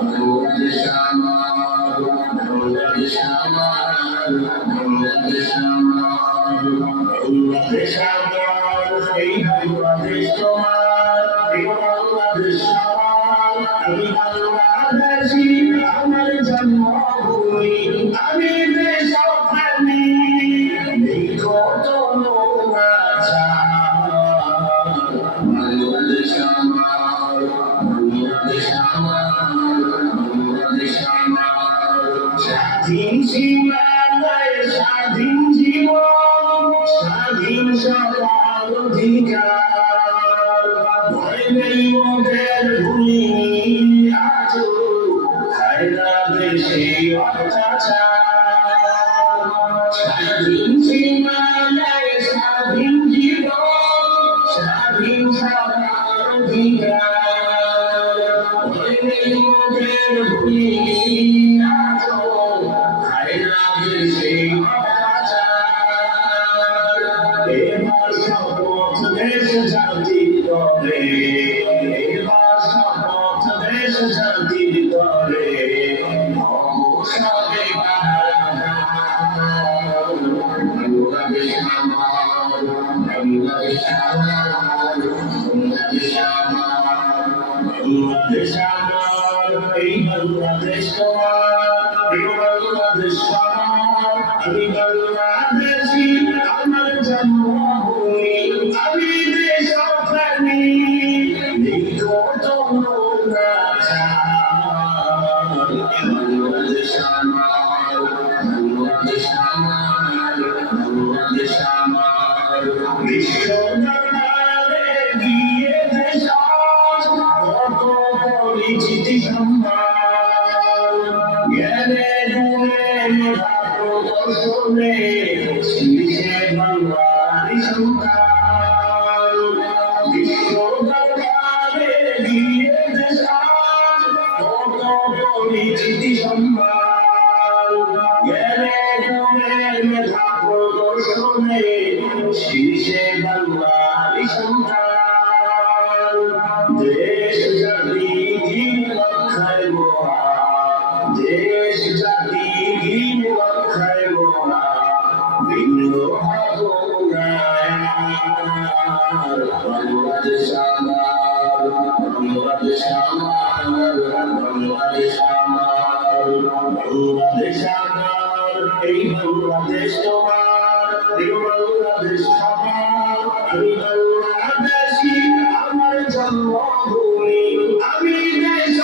বাংলাদেশ আমার, বাংলাদেশ আমার, বাংলাদেশ আমার, বাংলাদেশ আমার, এই বাংলাদেশ তোমার, এই বাংলাদেশ আমার, আমি বাংলাদেশী, আমার জন্মভূমি, আমি দেশপ্রেমী, এই কত নোংরা বাংলাদেশ আমার, বাংলাদেশ আমার, বাংলাদেশ আমার, স্বাধীন সীমানায় স্বাধীন জীবন, স্বাধীন সবার অধিকার, ভয় নেই ওদের ভুলিনি আজও, খায়রা দেশে অত্যাচার, স্বাধীন সীমানায় স্বাধীন জীবন, স্বাধীন সবার অধিকার, ভয় নেই ওদের ভুলিনি আজও, খায়রা দেশে অত্যাচার, এবার শপথ দেশ জাতির তরে, এবার শপথ দেশ জাতির তরে, সবে বাংলাদেশ আমার, বাংলাদেশ আমার, বাংলাদেশ আমার, বাংলাদেশ আমার, এই বাংলাদেশ তোমার, এই বাংলাদেশ আমার, আমি বাংলাদেশী, আমার জন্মভূমি, আমি দেশপ্রেমী, এই কত নোংরা বাংলাদেশ আমার, বাংলাদেশ আমার, বাংলাদেশ আমার, বিশ্ব দরবারে গিয়ে দেশ আজ কত পরিচিতি সম্মান, জ্ঞানে গুণে মেধা প্রদর্শনে শীর্ষে বাংলার সন্তান, বিশ্ব দরবারে গিয়ে দেশ আজ কত পরিচিতি সম্মান, জ্ঞানে গুণে মেধা প্রদর্শনে শীর্ষে বাংলার সন্তান, দেশ জাতি দিন রক্ষায় মোরা, দেশ জাতি দিন রক্ষায় মোরা, ভিন্ন হব না আর। বাংলাদেশ আমার, বাংলাদেশ আমার, বাংলাদেশ আমার, বাংলাদেশ আমার, এই বাংলাদেশ তোমার, এই বাংলাদেশ আমার, আমি বাংলাদেশী, আমার জন্মভূমি, আমি দেশ